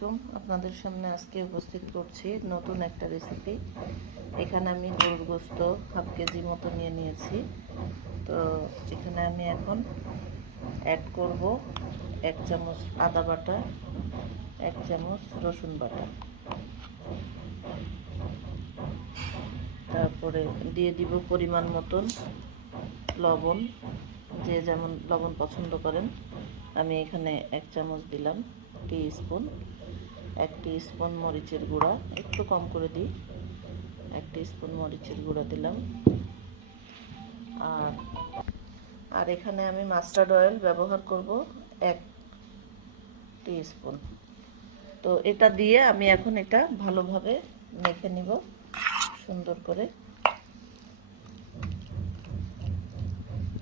আলাইকুম। আপনাদের সামনে আজকে উপস্থিত করছি নতুন একটা রেসিপি। এখানে আমি গরুর গোস্ত হাফ কেজি মতো নিয়ে নিয়েছি। তো এখানে আমি এখন অ্যাড করব 1 চামচ আদা বাটা, 1 চামচ রসুন বাটা, তারপরে দিয়ে দিব পরিমাণ মতন লবণ, যে যেমন লবণ পছন্দ করেন। আমি এখানে 1 চামচ দিলাম, টিস্পুন। 1 টিস্পুন মরিচের গুঁড়া, একটু কম করে দিই, 1 টিস্পুন মরিচের গুঁড়া দিলাম। আর এখানে আমি মাস্টার্ড অয়েল ব্যবহার করব 1 টিস্পুন। তো এটা দিয়ে আমি এখন এটা ভালোভাবে মেখে নিব সুন্দর করে।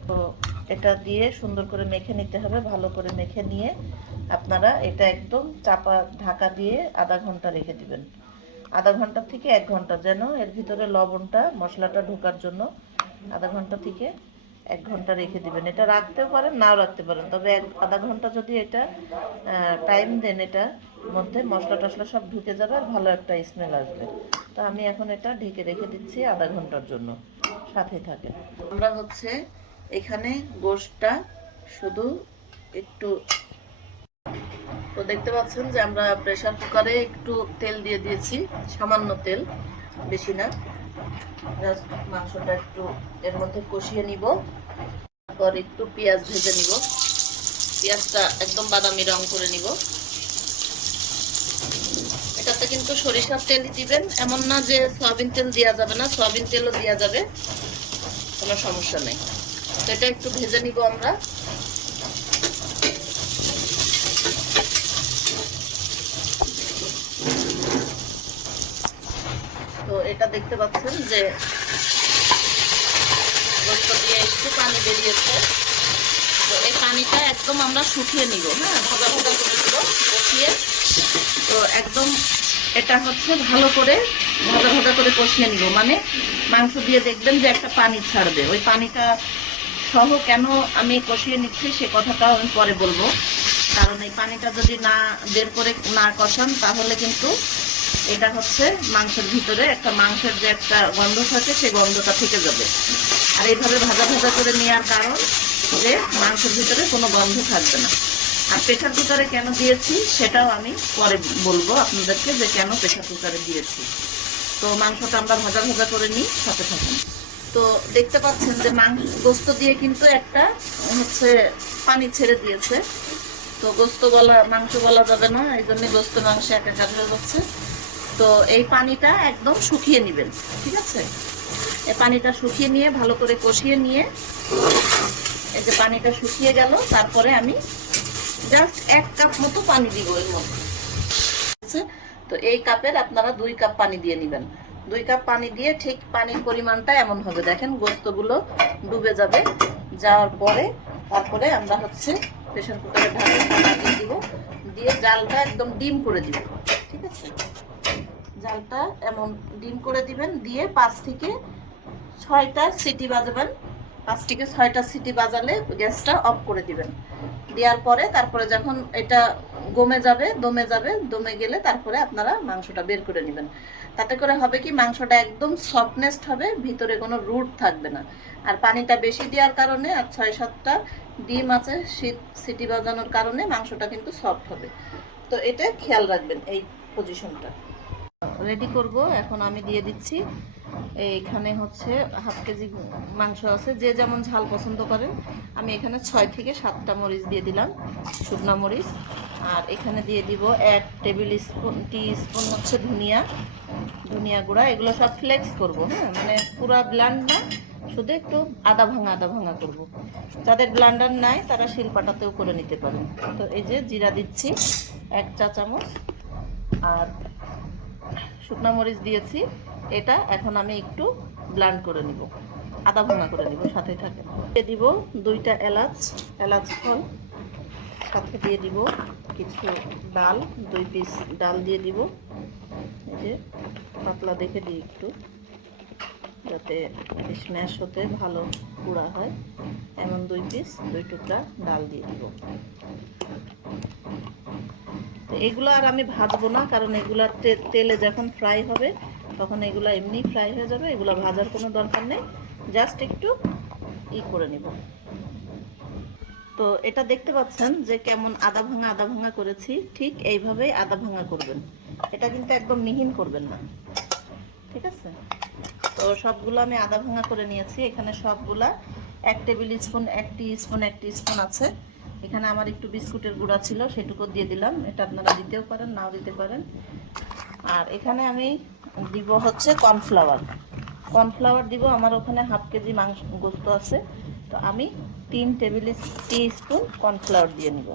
তো এটা দিয়ে সুন্দর করে মেখে নিতে হবে। ভালো করে মেখে নিয়ে আপনারা এটা একদম চাপা ঢাকা দিয়ে আধা ঘন্টা রেখে দিবেন। আধা ঘন্টা থেকে 1 ঘন্টা, যেন এর ভিতরে লবণটা মশলাটা ঢোকার জন্য আধা ঘন্টা থেকে 1 ঘন্টা রেখে দিবেন। এটা রাখতেও পারেন, নাও রাখতে পারেন, তবে আধা ঘন্টা যদি এটা টাইম দেন, এটার মধ্যে মশলা টশলা সব ঢুকে যাবে আর ভালো একটা স্মেল আসবে। তো আমি এখন এটা ঢেকে রেখে দিচ্ছি আধা ঘন্টার জন্য। সাথে থাকে আমরা হচ্ছে এখানে গোশটটা শুধু একটু, তো দেখতে পাচ্ছেন যে আমরা প্রেসার কুকারে একটু তেল দিয়ে দিয়েছি, সামান্য তেল, বেশি না। জাস্ট মাংসটা একটু এর মধ্যে কষিয়ে নিব। তারপর একটু পেঁয়াজ ভেজে নিব, পেঁয়াজটা একদম বাদামি রং করে নিব। এটাতে কিন্তু সরিষার তেলই দিবেন, এমন না যে সয়াবিন তেল দেওয়া যাবে না, সয়াবিন তেলও দেওয়া যাবে, কোনো সমস্যা নেই। তো এটা একটু ভেজে নিব আমরা। তো এটা দেখতে পাচ্ছেন যে গোস্ত দিয়ে একটু পানি বেরিয়েছে। তো এই পানিটা একদম আমরা শুকিয়ে নিব, হ্যাঁ, ভাজা ভাজা করে নিব কষিয়ে। তো একদম এটা হচ্ছে ভালো করে ভাজা ভাজা করে কষিয়ে নিব, মানে মাংস দিয়ে দেখবেন যে একটা পানি ছাড়বে। ওই পানিটা সহ কেন আমি কষিয়ে নিচ্ছি সে কথাটাও আমি পরে বলবো। কারণ এই পানিটা যদি না বের করে না কষান, তাহলে কিন্তু এটা হচ্ছে মাংসের ভিতরে একটা মাংসের যে একটা গন্ধ থাকে, সেই গন্ধটা থেকে যাবে। আর এইভাবে ভাজা ভাজা করে নেওয়ার কারণ যে মাংসের ভিতরে কোনো গন্ধ থাকবে না। আর প্রেসার কুকারে কেন দিয়েছি সেটাও আমি পরে বলবো আপনাদেরকে, যে কেন প্রেসার কুকারে দিয়েছি। তো মাংসটা আমরা ভাজা ভাজা করে নিই, সাথে থাকুন। তো দেখতে পাচ্ছেন যে গোস্ত দিয়ে কিন্তু একটা হচ্ছে পানি ছেড়ে দিয়েছে। তো গোস্ত বলা মাংস বলা যাবে না, এই জন্য গোস্ত মাংস একাকার হয়ে যাচ্ছে। তো এই পানিটা একদম শুকিয়ে নেবেন, ঠিক আছে? এই পানিটা শুকিয়ে নিয়ে ভালো করে কষিয়ে নিয়ে, এই যে পানিটা শুকিয়ে গেল, তারপরে আমি জাস্ট 1 কাপ মতো পানি দিব এর মধ্যে। তো এই কাপের আপনারা 2 কাপ পানি দিয়ে নেবেন। 2 কাপ পানি দিয়ে ঠিক পানির পরিমাণটা এমন হবে, দেখেন গোস্তগুলো ডুবে যাবে। যাওয়ার পরে তারপরে আমরা হচ্ছে প্রেসার কুকারে ঢাকা দিয়ে দিব, দিয়ে জালটা একদম ডিম করে দিব, ঠিক আছে? জালটা এমন ডিম করে দিবেন, দিয়ে 5 থেকে 6টা সিটি বাজাবেন। 5 থেকে 6টা সিটি বাজালে গ্যাসটা অফ করে দিবেন। দেওয়ার পরে তারপরে যখন এটা দমে গেলে তারপরে আপনারা মাংসটা বের করে নেবেন। তাতে করে হবে কি, মাংসটা একদম সফটনেস হবে, ভিতরে কোনো রুট থাকবে না। আর পানিটা বেশি দেওয়ার কারণে আর 6-7টা ডিম আছে সিটি বাজানোর কারণে মাংসটা কিন্তু সফট হবে। তো এটা খেয়াল রাখবেন, এই পজিশনটা রেডি করব। এখন আমি দিয়ে দিচ্ছি, এইখানে হচ্ছে হাফ কেজি মাংস আছে, যে যেমন ঝাল পছন্দ করেন। আমি এখানে 6 থেকে 7টা মরিচ দিয়ে দিলাম, শুকনো মরিচ। আর এখানে দিয়ে দিব 1 টেবিল স্পুন হচ্ছে ধনিয়া গুঁড়া। এগুলো সব ফ্লেক্স করব, হ্যাঁ, মানে পুরো ব্লেন্ড না, শুধু একটু আদা ভাঙা করব। যাদের ব্লেন্ডার নাই তারা শিলপাটাতেও করে নিতে পারেন। তো এই যে জিরা দিচ্ছি 1 চা চামচ, আর শুকনো মরিচ দিয়েছি। এটা এখন আমি একটু ব্লেন্ড করে নিব, আদা ভাঙা করে নিব, সাথে থাকে। দিয়ে দিব 2টা এলাচ ফল, সাথে দিয়ে দিব কিছু ডাল, 2 পিস ডাল দিয়ে দিব। এই যে পাতলা দেখে দিই একটু, যাতে স্ম্যাশ হতে ভালো গুঁড়া হয়, এমন 2 টুকরা ডাল দিয়ে দিব। এগুলো আর আমি ভাজবো না, কারণ এগুলা তেলে যখন ফ্রাই হবে তখন এগুলো এমনি ফ্রাই হয়ে যাবে, এগুলো ভাজার কোনো দরকার নেই, জাস্ট একটু করে নিব। তো এটা দেখতে পাচ্ছেন যে কেমন আদা ভাঙা করেছি, ঠিক এইভাবেই আদা ভাঙা করবেন, এটা কিন্তু একদম মিহিন করবেন না, ঠিক আছে? তো সবগুলো আমি আদা ভাঙা করে নিয়েছি। এখানে সবগুলা 1 টেবিল স্পুন 1 টিস্পুন আছে। এখানে আমার একটু বিস্কুটের গুঁড়া ছিল, সেটুকু দিয়ে দিলাম, এটা আপনারা দিতেও পারেন নাও দিতে পারেন। আর এখানে আমি দিব হচ্ছে কর্নফ্লাওয়ার দিব। আমার ওখানে হাফ কেজি মাংস গোস্ত আছে, তো আমি 3 টেবিল স্পুন কর্নফ্লাওয়ার দিয়ে নিব,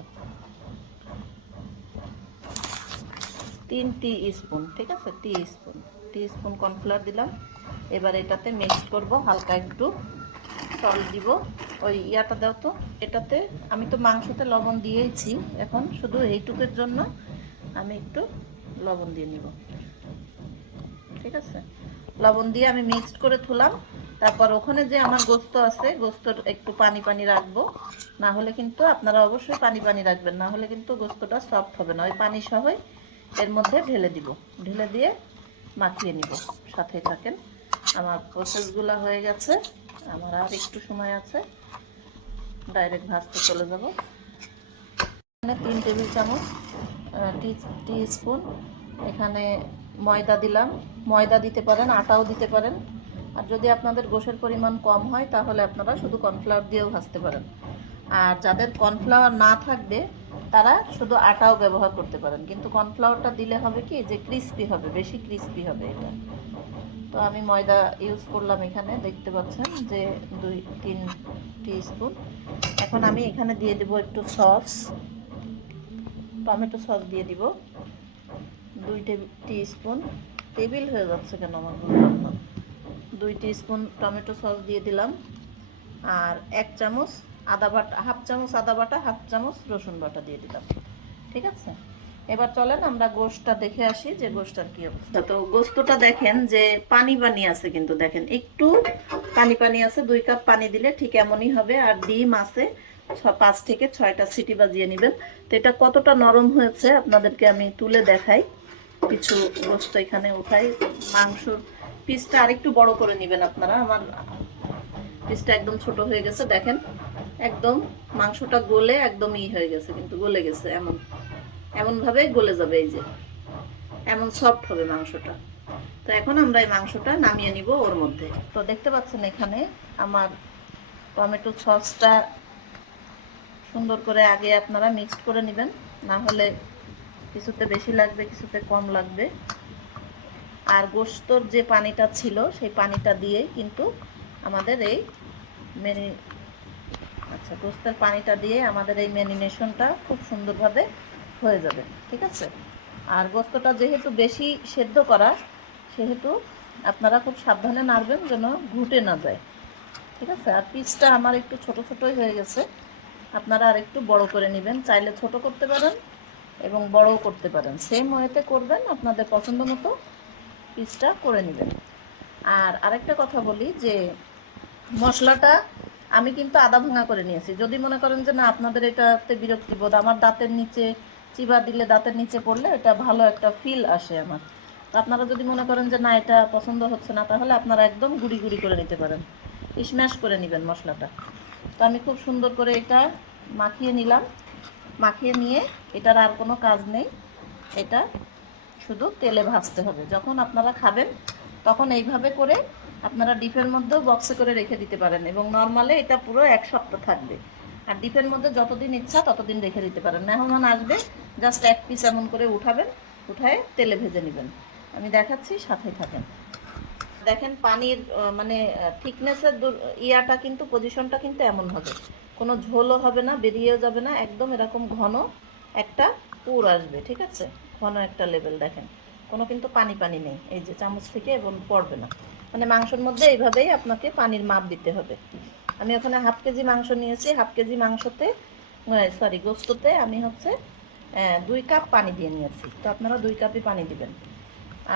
3 টিস্পুন, ঠিক আছে? টিস্পুন কর্নফ্লাওয়ার দিলাম। এবার এটাতে মিক্স করব, হালকা একটু সল্ট দিব। ওই ইয়াটা দাও তো, এটাতে আমি তো মাংসতে লবণ দিয়েছি, এখন শুধু এইটুকুর জন্য আমি একটু লবণ দিয়ে নিব, ঠিক আছে? লবণ দিয়ে আমি মিক্সড করে থুলাম। তারপর ওখানে যে আমার গোস্ত আছে, গোস্তর একটু পানি রাখবো, না হলে কিন্তু আপনারা অবশ্যই পানি রাখবেন, না হলে কিন্তু গোস্তটা সফট হবে না। ওই পানি সহই এর মধ্যে ঢেলে দিব, ঢেলে দিয়ে মাখিয়ে নিব। সাথে থাকেন, আমার প্রসেসগুলো হয়ে গেছে, আমার আর একটু সময় আছে, ডাইরেক্ট ভাজতে চলে যাব। এখানে 3 টেবিল চামচ টিস্পুন এখানে ময়দা দিলাম, ময়দা দিতে পারেন, আটাও দিতে পারেন। আর যদি আপনাদের গোশের পরিমাণ কম হয় তাহলে আপনারা শুধু কর্নফ্লাওয়ার দিয়েও ভাজতে পারেন। আর যাদের কর্নফ্লাওয়ার না থাকবে তারা শুধু আটাও ব্যবহার করতে পারেন, কিন্তু কর্নফ্লাওয়ারটা দিলে হবে কি যে ক্রিস্পি হবে, বেশি ক্রিস্পি হবে এটা। তো আমি ময়দা ইউজ করলাম এখানে, দেখতে পাচ্ছেন যে 2-3 টিস্পুন। এখন আমি এখানে দিয়ে দেব একটু সস, টমেটো সস দিয়ে দিব 2 টিস্পুন। টেবিল হয়ে যাচ্ছে কেন আমার, বুঝলাম না। 2 টিস্পুন টমেটো সস দিয়ে দিলাম। আর 1 চামচ আদা বাটা, হাফ চামচ আদা বাটা, হাফ চামচ রসুন বাটা দিয়ে দিলাম, ঠিক আছে? এবার চলেন আমরা গোশটা দেখে আসি যে গোশটার কি অবস্থা। তো গোস্তটা দেখেন যে পানি আছে, কিন্তু দেখেন একটু পানি আছে, 2 কাপ পানি দিলে ঠিক এমনই হবে। আর ডিম আছে 5 থেকে 6টা সিটি বাজিয়ে নেবেন। তো এটা কতটা নরম হয়েছে আপনাদেরকে আমি তুলে দেখাই, কিছু গোস্ত এখানে উঠাই। মাংসর পিসটা আরেকটু বড় করে নেবেন আপনারা, আমার পিসটা একদম ছোট হয়ে গেছে, দেখেন একদম মাংসটা গলে একদম হয়ে গেছে, কিন্তু গলে গেছে, এমন ভাবে গলে যাবে, এই যে এমন সফট হবে মাংসটা। তো এখন আমরা এই মাংসটা নামিয়ে নিব ওর মধ্যে। তো দেখতে পাচ্ছেন এখানে আমার টমেটো সসটা সুন্দর করে আগে আপনারা মিক্সড করে নেবেন, না হলে কিছুতে বেশি লাগবে, কিছুতে কম লাগবে। আর গোস্তর যে পানিটা ছিল সেই পানিটা দিয়ে কিন্তু আমাদের এই গোস্তের পানিটা দিয়ে আমাদের এই ম্যারিনেশনটা খুব সুন্দরভাবে হয়ে যাবে, ঠিক আছে? আর গোস্তটা যেহেতু বেশি সেদ্ধ করা, সেহেতু আপনারা খুব সাবধানে নাড়বেন যেন ঘুটে না যায়, ঠিক আছে? আর পিসটা আমার একটু ছোটোই হয়ে গেছে, আপনারা আর একটু বড় করে নেবেন, চাইলে ছোট করতে পারেন এবং বড়ও করতে পারেন, সেম ওয়েতে করবেন, আপনাদের পছন্দ মতো পিসটা করে নেবেন। আর আরেকটা কথা বলি যে মশলাটা আমি কিন্তু আদা ভাঙা করে নিয়েছি। যদি মনে করেন যে না আপনাদের এটাতে বিরক্তি বোধ, আমার দাঁতের নিচে চিবা দিলে, দাঁতের নিচে পড়লে এটা ভালো একটা ফিল আসে আমার, আপনারা যদি মনে করেন যে না এটা পছন্দ হচ্ছে না, তাহলে আপনারা একদম গুঁড়ি করে নিতে পারেন, স্ম্যাশ করে নেবেন মশলাটা। তো আমি খুব সুন্দর করে এটা মাখিয়ে নিলাম, মাখিয়ে নিয়ে এটার আর কোনো কাজ নেই, এটা শুধু তেলে ভাজতে হবে। যখন আপনারা খাবেন তখন এইভাবে করে আপনারা ডিপের মধ্যেও বক্সে করে রেখে দিতে পারেন, এবং নর্মালে এটা পুরো 1 সপ্তাহ থাকবে। আর ডিপের মধ্যে যতদিন ইচ্ছা ততদিন রেখে দিতে পারেন। মেহমান আসবে, জাস্ট 1 পিস এমন করে উঠাবেন, উঠায় তেলে ভেজে নেবেন। আমি দেখাচ্ছি, সাথেই থাকেন। দেখেন পানির মানে থিকনেসের ইয়াটা কিন্তু, পজিশনটা কিন্তু এমন হবে, কোনো ঝোলও হবে না, বেরিয়েও যাবে না, একদম এরকম ঘন একটা পুর আসবে, ঠিক আছে? ঘন একটা লেভেল, দেখেন কোনো কিন্তু পানি নেই, এই যে চামচ থেকে এবং পড়বে না, মানে মাংসের মধ্যে এইভাবেই আপনাকে পানির মাপ দিতে হবে। আমি ওখানে হাফ কেজি মাংস নিয়েছি, হাফ কেজি মাংসতে গোস্ততে আমি হচ্ছে 2 কাপ পানি দিয়ে নিয়েছি, তো আপনারা 2 কাপই পানি দিবেন।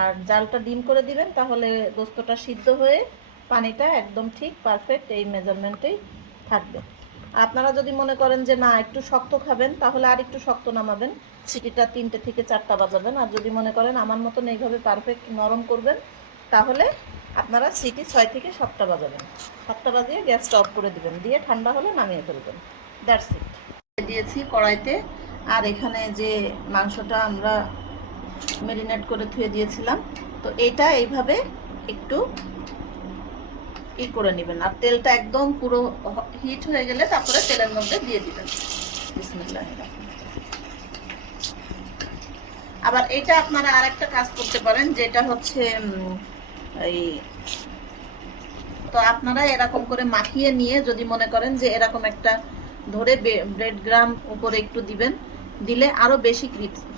আর জালটা ডিম করে দিবেন, তাহলে গোস্তটা সিদ্ধ হয়ে পানিটা একদম ঠিক পারফেক্ট এই মেজারমেন্টেই থাকবে। আপনারা যদি মনে করেন যে না একটু শক্ত খাবেন, তাহলে আর একটু শক্ত নামাবেন, সিটিটা 3টে থেকে 4টা বাজাবেন। আর যদি মনে করেন আমার মতন এইভাবে পারফেক্ট নরম করবেন, তাহলে আপনারা সিটি 6 থেকে 7টা বাজাবেন। 7টা বাজিয়ে গ্যাসটা অফ করে দিবেন, দিয়ে ঠান্ডা হলে নামিয়ে ফেলবেন। That's it. দিয়েছি কড়াইতে, আর এখানে যে মাংসটা আমরা ম্যারিনেট করে ধুয়ে দিয়েছিলাম, তো এটা এইভাবে একটু করে নেবেন। আর তেলটা একদম পুরো হিট হয়ে গেলে তারপরে তেলের মধ্যে দিয়ে দিবেন। বিসমিল্লাহির রহমানির রহিম। আবার এটা আপনারা আরেকটা কাজ করতে পারেন, যেটা হচ্ছে এই, তো আপনারা এরকম করে মাখিয়ে নিয়ে যদি মনে করেন যে এরকম একটা ধরে ব্রেড গ্রাম উপরে একটু দিবেন, দিলে আরো বেশি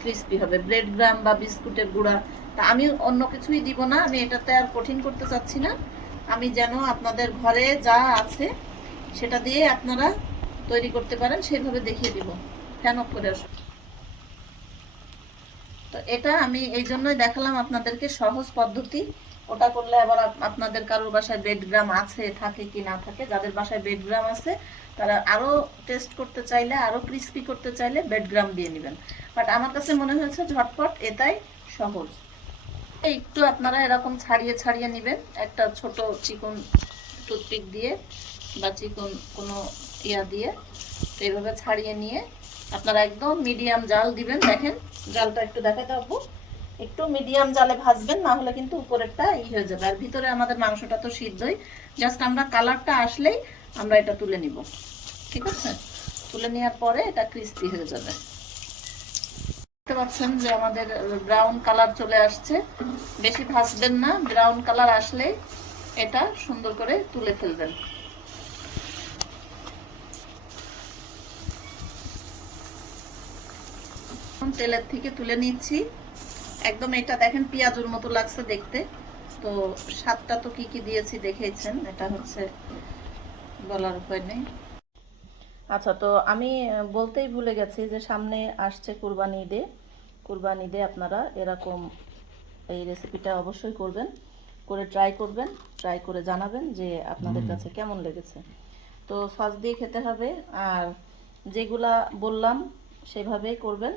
ক্রিস্পি হবে, ব্রেড গ্রাম বা বিস্কুটের গুঁড়া। তা আমি অন্য কিছুই দিব না, আমি এটাতে আর কঠিন করতে চাচ্ছি না। আমি যেন আপনাদের ঘরে যা আছে সেটা দিয়ে আপনারা তৈরি করতে পারেন সেভাবে দেখিয়ে দিব। ফ্যান অফ করে আসুন। তো এটা আমি এই জন্যই দেখালাম আপনাদেরকে সহজ পদ্ধতি। ওটা করলে আবার আপনাদের কারোর বাসায় বেড গ্রাম আছে, থাকে কি না থাকে, যাদের বাসায় বেড গ্রাম আছে তারা আরো টেস্ট করতে চাইলে, আরো ক্রিস্পি করতে চাইলে বেড গ্রাম দিয়ে নেবেন। বাট আমার কাছে মনে হয়েছে ঝটপট এটাই সহজ। একটু আপনারা এরকম ছাড়িয়ে ছাড়িয়ে নেবেন একটা ছোট চিকন টুথপিক দিয়ে বা চিকন কোনো ইয়া দিয়ে। তো এইভাবে ছাড়িয়ে নিয়ে আপনারা একদম মিডিয়াম জাল দিবেন। দেখেন জালটা একটু দেখাতে হবে, একটু মিডিয়াম জালে ভাজবেন, না হলে কিন্তু উপরেরটা হয়ে যাবে। আর ভিতরে আমাদের মাংসটা তো সিদ্ধই, জাস্ট আমরা কালারটা আসলেই আমরা এটা তুলে নিব। ঠিক আছে, তুলে নেওয়ার পরে এটা ক্রিস্পি হয়ে যাবে। দেখতে পাচ্ছেন যে আমাদের ব্রাউন কালার চলে আসছে। বেশি ভাজবেন না, ব্রাউন কালার আসলেই এটা সুন্দর করে তুলে ফেলবেন। তেলের থেকে তুলে নিচ্ছি। একদম এটা দেখেন পেঁয়াজুর মতো লাগছে দেখতে। তো স্বাদটা তো কি কি দিয়েছি দেখেছেন, এটা হচ্ছে বলার উপায় নেই। আচ্ছা, তো আমি বলতেই ভুলে গেছি যে সামনে আসছে কুরবানি ঈদে। কুরবানি ঈদে আপনারা এরকম এই রেসিপিটা অবশ্যই করবেন, করে ট্রাই করবেন, ট্রাই করে জানাবেন যে আপনাদের কাছে কেমন লেগেছে। তো সস দিয়ে খেতে হবে, আর যেগুলা বললাম সেভাবেই করবেন,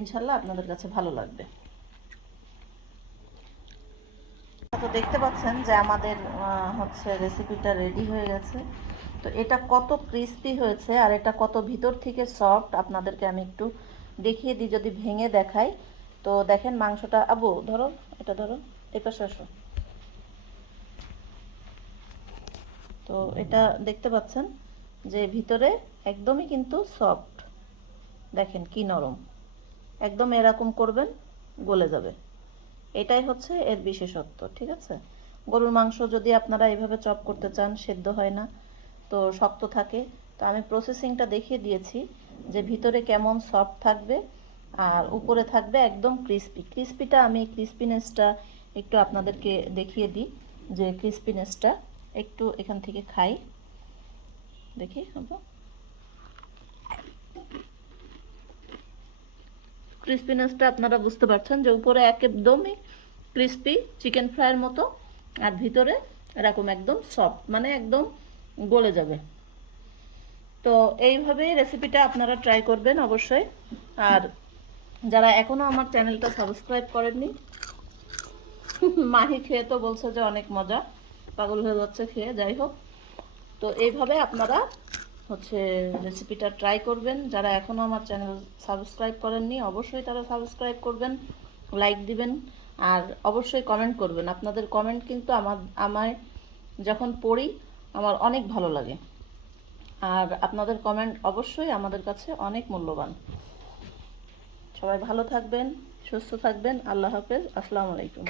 ইনশাল্লাহ আপনাদের কাছে ভালো লাগবে। তো দেখতে পাচ্ছেন যে আমাদের হচ্ছে রেসিপিটা রেডি হয়ে গেছে। তো এটা কত ক্রিস্পি হয়েছে আর এটা কত ভিতর থেকে সফট আপনাদেরকে আমি একটু দেখিয়ে দিই, যদি ভেঙে দেখাই। তো দেখেন মাংসটা, আবু ধরো, এটা ধরো, এপাশে আসো। তো এটা দেখতে পাচ্ছেন যে ভিতরে একদমই কিন্তু সফট, দেখেন কি নরম। একদম এরকম করবেন, গলে যাবে। এটাই হচ্ছে এর বিশেষত্ব। ঠিক আছে, গরুর মাংস যদি আপনারা এইভাবে চপ করতে চান, সেদ্ধ হয় না, তো শক্ত থাকে। তো আমি প্রসেসিংটা দেখিয়ে দিয়েছি যে ভিতরে কেমন সফট থাকবে আর উপরে থাকবে একদম ক্রিস্পি। ক্রিস্পিটা আমি ক্রিস্পিনেসটা একটু আপনাদেরকে দেখিয়ে দিই, যে ক্রিস্পিনেসটা একটু এখান থেকে খাই, দেখি আপু। ক্রিস্পিনেসটা আপনারা বুঝতে পারছেন যে উপরে একদমই ক্রিস্পি চিকেন ফ্রাইয়ের মতো, আর ভিতরে এরকম একদম সফট, মানে একদম গলে যাবে। তো এইভাবেই রেসিপিটা আপনারা ট্রাই করবেন অবশ্যই। আর যারা এখনও আমার চ্যানেলটা সাবস্ক্রাইব করেননি, মাহি খেয়ে তো বলছে যে অনেক মজা, পাগল হয়ে যাচ্ছে খেয়ে, যাই হোক। তো এইভাবে আপনারা হচ্ছে রেসিপিটা ট্রাই করবেন। যারা এখনও আমার চ্যানেল সাবস্ক্রাইব করেননি, অবশ্যই তারা সাবস্ক্রাইব করবেন, লাইক দিবেন, আর অবশ্যই কমেন্ট করবেন। আপনাদের কমেন্ট কিন্তু আমায় যখন পড়ি আমার অনেক ভালো লাগে, আর আপনাদের কমেন্ট অবশ্যই আমাদের কাছে অনেক মূল্যবান। সবাই ভালো থাকবেন, সুস্থ থাকবেন। আল্লাহ হাফেজ, আসসালামু আলাইকুম।